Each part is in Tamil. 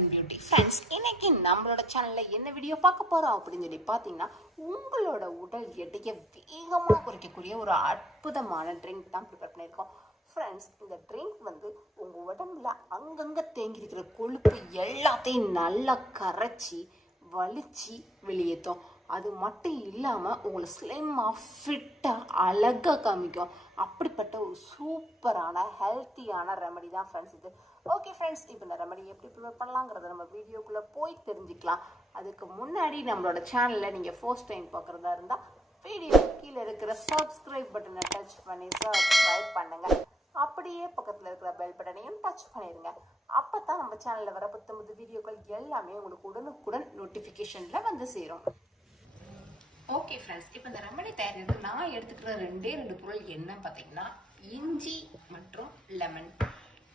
அண்ட் பியூட்டி ஃப்ரெண்ட்ஸ், இன்னைக்கு நம்மளோட சேனலில் என்ன வீடியோ பார்க்க போகிறோம் அப்படின்னு சொல்லி பார்த்தீங்கன்னா, உங்களோட உடல் எடையை வேகமாக குறைக்கக்கூடிய ஒரு அற்புதமான ட்ரிங்க் தான் ப்ரிப்பேர் பண்ணியிருக்கோம். ஃப்ரெண்ட்ஸ், இந்த ட்ரிங்க் வந்து உங்கள் உடம்புல அங்கங்கே தேங்கி இருக்கிற கொழுப்பு எல்லாத்தையும் நல்லா கரைச்சி வலிச்சு வெளியேற்றும். அது மட்டும் இல்லாமல் உங்களை ஸ்லிம்மாக ஃபிட்டாக அழகாக காமிக்கும். அப்படிப்பட்ட ஒரு சூப்பரான ஹெல்த்தியான ரெமடி தான் ஃப்ரெண்ட்ஸ் இது. ஓகே ஃப்ரெண்ட்ஸ், இப்போ இந்த ரெமடி எப்படி ப்ரிப்பேர் பண்ணலாங்கிறத நம்ம வீடியோக்குள்ளே போய் தெரிஞ்சுக்கலாம். அதுக்கு முன்னாடி நம்மளோட சேனலில் நீங்கள் ஃபர்ஸ்ட் டைம் பார்க்குறதா இருந்தால் வீடியோ கீழே இருக்கிற சப்ஸ்கிரைப் பட்டனை டச் பண்ணி சப்ஸ்கிரைப் பண்ணுங்கள். அப்படியே பக்கத்தில் இருக்கிற பெல் பட்டனையும் டச் பண்ணிடுங்க. அப்போ தான் நம்ம சேனலில் வர புத்தம்புது வீடியோக்கள் எல்லாமே உங்களுக்கு உடனுக்குடன் நோட்டிஃபிகேஷனில் வந்து சேரும். ஓகே ஃப்ரெண்ட்ஸ், இப்போ இந்த ரெமடி தயாரிக்கிறதுக்கு நான் எடுத்துக்கிற ரெண்டு பொருள் என்ன பார்த்தீங்கன்னா, இஞ்சி மற்றும் லெமன்.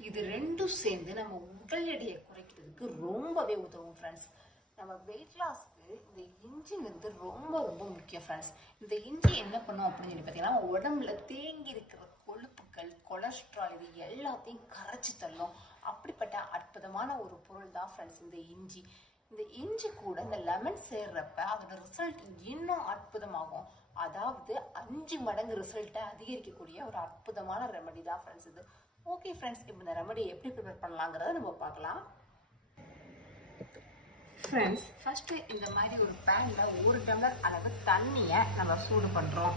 இது ரெண்டும் சேர்ந்து நம்ம உடல் எடையை குறைக்கிறதுக்கு ரொம்பவே உதவும் ஃப்ரெண்ட்ஸ். நம்ம வெயிட் லாஸ்க்கு இந்த இஞ்சி வந்து ரொம்ப ரொம்ப முக்கியம் ஃப்ரெண்ட்ஸ். இந்த இஞ்சி என்ன பண்ணும் அப்படின்னு சொல்லி பார்த்தீங்கன்னா, உடம்புல தேங்கி இருக்கிற கொழுப்புகள், கொலஸ்ட்ரால் இது எல்லாத்தையும் கரைச்சி தள்ளும். அப்படிப்பட்ட அற்புதமான ஒரு பொருள் தான் ஃப்ரெண்ட்ஸ் இந்த இஞ்சி. இந்த இஞ்சி கூட இந்த லெமன் சேர்றப்ப அதோட ரிசல்ட் இன்னும் அற்புதமாகும். அதாவது 5 மடங்கு ரிசல்ட்டை அதிகரிக்கக்கூடிய ஒரு அற்புதமான ரெமடி தான் ஃப்ரெண்ட்ஸ் இது. ஓகே ஃப்ரெண்ட்ஸ், இப்போ இந்த ரெமடி எப்படி ப்ரிப்பேர் பண்ணலாங்கிறத நம்ம பார்க்கலாம். ஃப்ரெண்ட்ஸ், ஃபர்ஸ்ட்டு இந்த மாதிரி ஒரு பேனில் 1 டம்ளர் அளவு தண்ணியை நம்ம சூடு பண்ணுறோம்.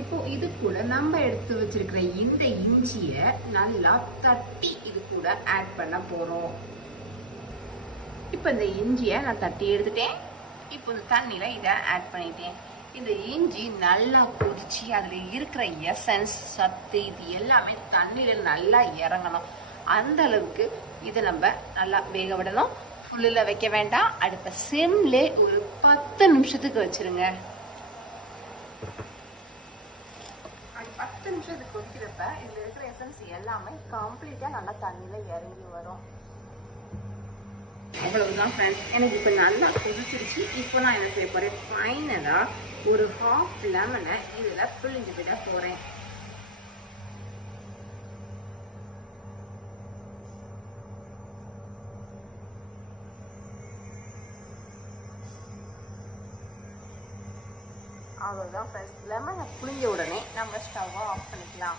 இப்போ இது கூட நம்ம எடுத்து வச்சிருக்கிற இந்த இஞ்சியை நல்லா தட்டி இது கூட ஆட் பண்ண போறோம். இப்போ இந்த இஞ்சியை நான் தட்டி எடுத்துட்டேன். இப்போ இந்த தண்ணியில இதை ஆட் பண்ணிட்டேன். இந்த இஞ்சி நல்லா கொதிச்சு அதுல இருக்கிற எசன்ஸ், சத்து இது எல்லாமே தண்ணியில நல்லா இறங்கணும். அந்த அளவுக்கு இதை நம்ம நல்லா வேக விடணும். ஃபுல்லில் வைக்க வேண்டாம். அடுத்த சிம்லே ஒரு 10 நிமிஷத்துக்கு வச்சிருங்க. 10 நிமிஷம் இது கொதிக்கிறப்ப இதில் இருக்கிற எசன்ஸ் எல்லாமே கம்ப்ளீட்டாக நல்லா தண்ணியில் இறங்கி வரும். அவ்வளவுதான் ஃப்ரெண்ட்ஸ், எனக்கு இப்போ நல்லா கொதிச்சிருச்சு. இப்போ நான் என்ன செய்ய போகிறேன், ஃபைனலாக ஒரு 1/2 லெமனை இதில் பிழிஞ்சு விட போகிறேன். அவ்வளோதான் ஃப்ரெண்ட்ஸ், லெமனை புளிஞ்ச உடனே நம்ம ஸ்டவ்வை ஆஃப் பண்ணிக்கலாம்.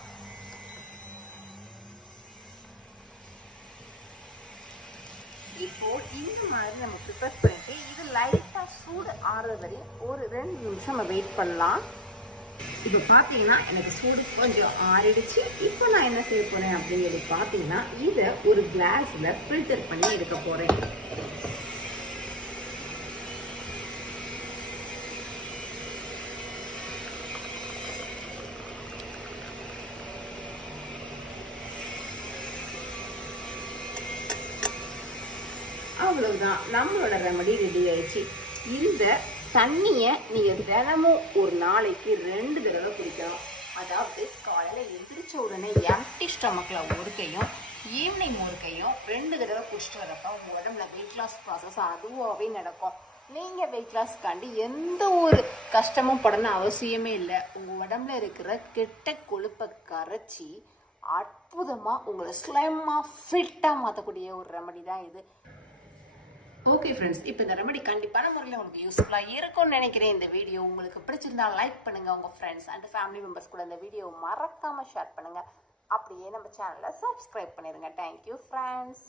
இப்போ இந்த மாதிரி நம்ம ப்ரிப்பேர் பண்ணிட்டு இது லைட்டாக சூடு ஆறுற வரையும் ஒரு 2 நிமிஷம் நம்ம வெயிட் பண்ணலாம். இப்போ பார்த்தீங்கன்னா எனக்கு சூடு கொஞ்சம் ஆறிடுச்சு. இப்போ நான் என்ன செய்ய போகிறேன் அப்படின்னு சொல்லி பார்த்தீங்கன்னா, இதை ஒரு கிளாஸில் ஃபில்டர் பண்ணி எடுக்க போகிறேன். அவ்வளவுதான், நம்மளோட ரெமடி ரெடி ஆயிடுச்சு. இந்த தண்ணியை நீங்கள் தினமும் ஒரு நாளைக்கு 2 தடவை குடிக்கணும். அதாவது காலையில் எந்திரிச்ச உடனே எம்டி ஸ்டமக்கில் ஒரு கையும், ஈவினிங் ஒரு கையும் 2 தடவை குடிச்சிட்டு வரப்போ உங்கள் உடம்புல வெயிட் லாஸ் ப்ராசஸ் அதுவாகவே நடக்கும். நீங்கள் வெயிட் லாஸ்க்காண்டி எந்த ஒரு கஷ்டமும் படணும் அவசியமே இல்லை. உங்கள் உடம்புல இருக்கிற கெட்ட கொழுப்பை கரைச்சி அற்புதமாக உங்களை ஸ்லிம்மாக ஃபிட்டாக மாற்றக்கூடிய ஒரு ரெமடி தான் இது. ஓகே ஃப்ரெண்ட்ஸ், இப்போ இந்த ரெமடி கண்டிப்பான முறையில் உங்களுக்கு யூஸ்ஃபுல்லாக இருக்கும்னு நினைக்கிறேன். இந்த வீடியோ உங்களுக்கு பிடிச்சிருந்தா லைக் பண்ணுங்கள். உங்கள் ஃப்ரெண்ட்ஸ் அண்ட் ஃபேமிலி மெம்பர்ஸ் கூட இந்த வீடியோவை மறக்காமல் ஷேர் பண்ணுங்கள். அப்படியே நம்ம சேனலை சப்ஸ்கிரைப் பண்ணிடுங்க. Thank you friends.